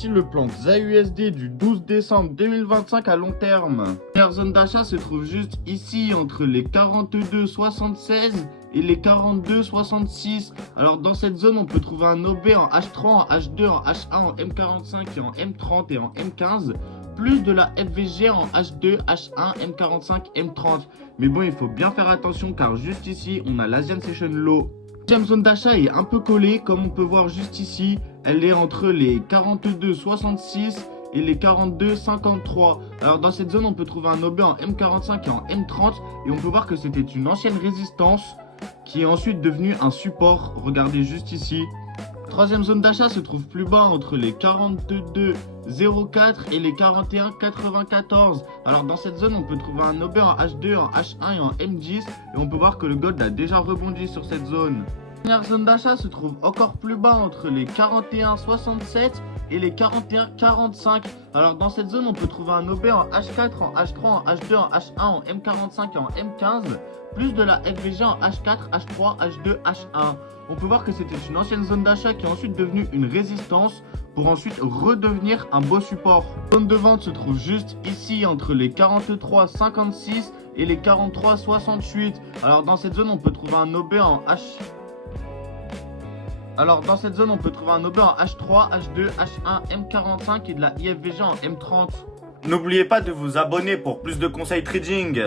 Voici le plan XAUSD du 12 décembre 2025 à long terme. La première zone d'achat se trouve juste ici entre les 42,76 et les 42,66. Alors dans cette zone on peut trouver un OB en H3, en H2, en H1, en M45 et en M30 et en M15. Plus de la FVG en H2, H1, M45, M30. Mais bon, il faut bien faire attention car juste ici, on a l'Asian Session Low. La deuxième zone d'achat est un peu collée, comme on peut voir juste ici. Elle est entre les 42,66 et les 42,53. Alors dans cette zone, on peut trouver un OB en M45 et en M30. Et on peut voir que c'était une ancienne résistance qui est ensuite devenue un support. Regardez juste ici. Troisième zone d'achat se trouve plus bas entre les 42,04 et les 41,94. Alors dans cette zone on peut trouver un OB en H2, en H1 et en M10 et on peut voir que le gold a déjà rebondi sur cette zone. La dernière zone d'achat se trouve encore plus bas entre les 41,67 et les 41,45. Alors dans cette zone on peut trouver un OB en H4, en H3, en H2, en H1, en M45 et en M15. Plus de la FVG en H4, H3, H2, H1. On peut voir que c'était une ancienne zone d'achat qui est ensuite devenue une résistance pour ensuite redevenir un beau support. La zone de vente se trouve juste ici entre les 43,56 et les 43,68. Alors dans cette zone on peut trouver un OB en H3, H2, H1, M45 et de la IFVG en M30. N'oubliez pas de vous abonner pour plus de conseils trading.